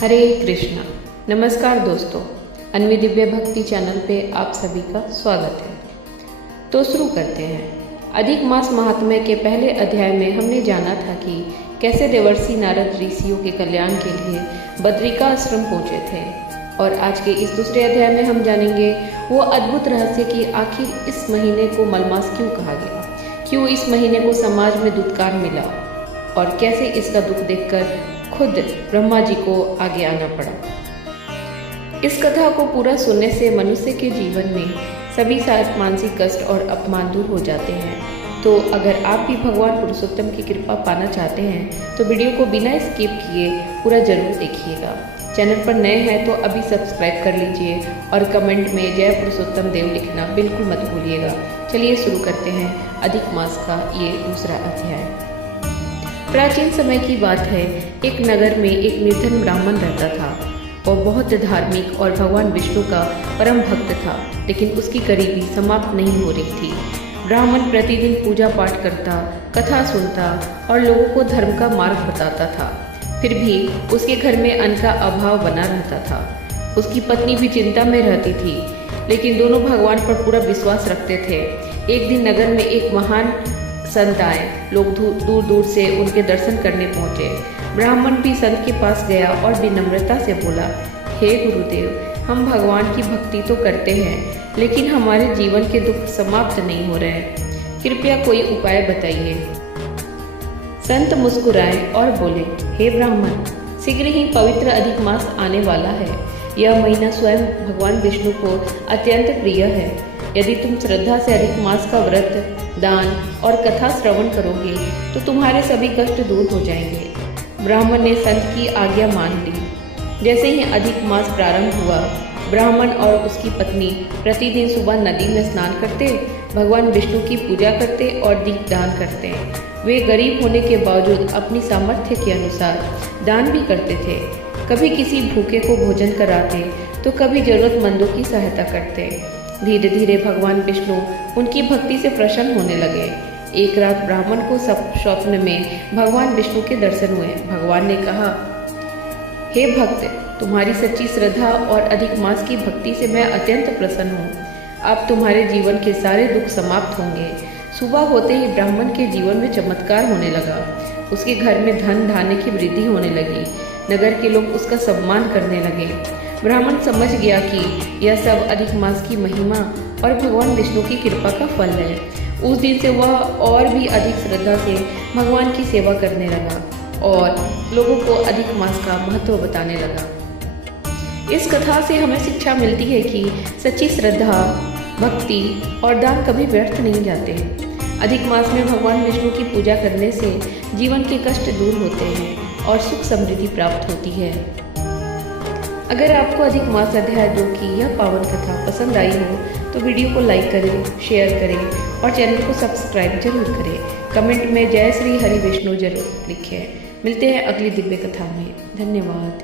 हरे कृष्णा। नमस्कार दोस्तों, अन्वी दिव्य भक्ति चैनल पे आप सभी का स्वागत है। तो शुरू करते हैं। अधिक मास महात्म्य के पहले अध्याय में हमने जाना था कि कैसे देवर्षि नारद ऋषियों के कल्याण के लिए बद्रिका आश्रम पहुंचे थे, और आज के इस दूसरे अध्याय में हम जानेंगे वो अद्भुत रहस्य कि आखिर इस महीने को मलमास क्यों कहा गया, क्यों इस महीने को समाज में दुत्कार मिला, और कैसे इसका दुख देखकर खुद ब्रह्मा जी को आगे आना पड़ा। इस कथा को पूरा सुनने से मनुष्य के जीवन में सभी सारे मानसिक कष्ट और अपमान दूर हो जाते हैं। तो अगर आप भी भगवान पुरुषोत्तम की कृपा पाना चाहते हैं तो वीडियो को बिना स्किप किए पूरा जरूर देखिएगा। चैनल पर नए हैं तो अभी सब्सक्राइब कर लीजिए और कमेंट में जय पुरुषोत्तम देव लिखना बिल्कुल मत भूलिएगा। चलिए शुरू करते हैं अधिक मास का ये दूसरा अध्याय। प्राचीन समय की बात है। एक नगर में एक निर्धन ब्राह्मण रहता था और बहुत धार्मिक और भगवान विष्णु का परम भक्त था, लेकिन उसकी गरीबी समाप्त नहीं हो रही थी। ब्राह्मण प्रतिदिन पूजा पाठ करता, कथा सुनता और लोगों को धर्म का मार्ग बताता था। फिर भी उसके घर में अन्न का अभाव बना रहता था। उसकी पत्नी भी चिंता में रहती थी, लेकिन दोनों भगवान पर पूरा विश्वास रखते थे। एक दिन नगर में एक महान संत आए। लोग दूर दूर से उनके दर्शन करने पहुंचे। ब्राह्मण भी संत के पास गया और विनम्रता से बोला, हे गुरुदेव, हम भगवान की भक्ति तो करते हैं, लेकिन हमारे जीवन के दुख समाप्त नहीं हो रहे, कृपया कोई उपाय बताइए। संत मुस्कुराए और बोले, हे ब्राह्मण, शीघ्र ही पवित्र अधिक मास आने वाला है। यह महीना स्वयं भगवान विष्णु को अत्यंत प्रिय है। यदि तुम श्रद्धा से अधिक मास का व्रत, दान और कथा श्रवण करोगे तो तुम्हारे सभी कष्ट दूर हो जाएंगे। ब्राह्मण ने संत की आज्ञा मान ली। जैसे ही अधिक मास प्रारंभ हुआ, ब्राह्मण और उसकी पत्नी प्रतिदिन सुबह नदी में स्नान करते, भगवान विष्णु की पूजा करते और दीप दान करते। वे गरीब होने के बावजूद अपनी सामर्थ्य के अनुसार दान भी करते थे। कभी किसी भूखे को भोजन कराते तो कभी जरूरतमंदों की सहायता करते। धीरे धीरे भगवान विष्णु उनकी भक्ति से प्रसन्न होने लगे। एक रात ब्राह्मण को स्वप्न में भगवान विष्णु के दर्शन हुए। भगवान ने कहा, हे भक्त, तुम्हारी सच्ची श्रद्धा और अधिक मास की भक्ति से मैं अत्यंत प्रसन्न हूँ। अब तुम्हारे जीवन के सारे दुख समाप्त होंगे। सुबह होते ही ब्राह्मण के जीवन में चमत्कार होने लगा। उसके घर में धन धान्य की वृद्धि होने लगी। नगर के लोग उसका सम्मान करने लगे। ब्राह्मण समझ गया कि यह सब अधिक मास की महिमा और भगवान विष्णु की कृपा का फल है। उस दिन से वह और भी अधिक श्रद्धा से भगवान की सेवा करने लगा और लोगों को अधिक मास का महत्व बताने लगा। इस कथा से हमें शिक्षा मिलती है कि सच्ची श्रद्धा, भक्ति और दान कभी व्यर्थ नहीं जाते। अधिक मास में भगवान विष्णु की पूजा करने से जीवन के कष्ट दूर होते हैं और सुख समृद्धि प्राप्त होती है। अगर आपको अधिक मास अध्याय 2 की यह पावन कथा पसंद आई हो तो वीडियो को लाइक करें, शेयर करें और चैनल को सब्सक्राइब जरूर करें। कमेंट में जय श्री हरि विष्णु जरूर लिखें। मिलते हैं अगली दिव्य कथा में। धन्यवाद।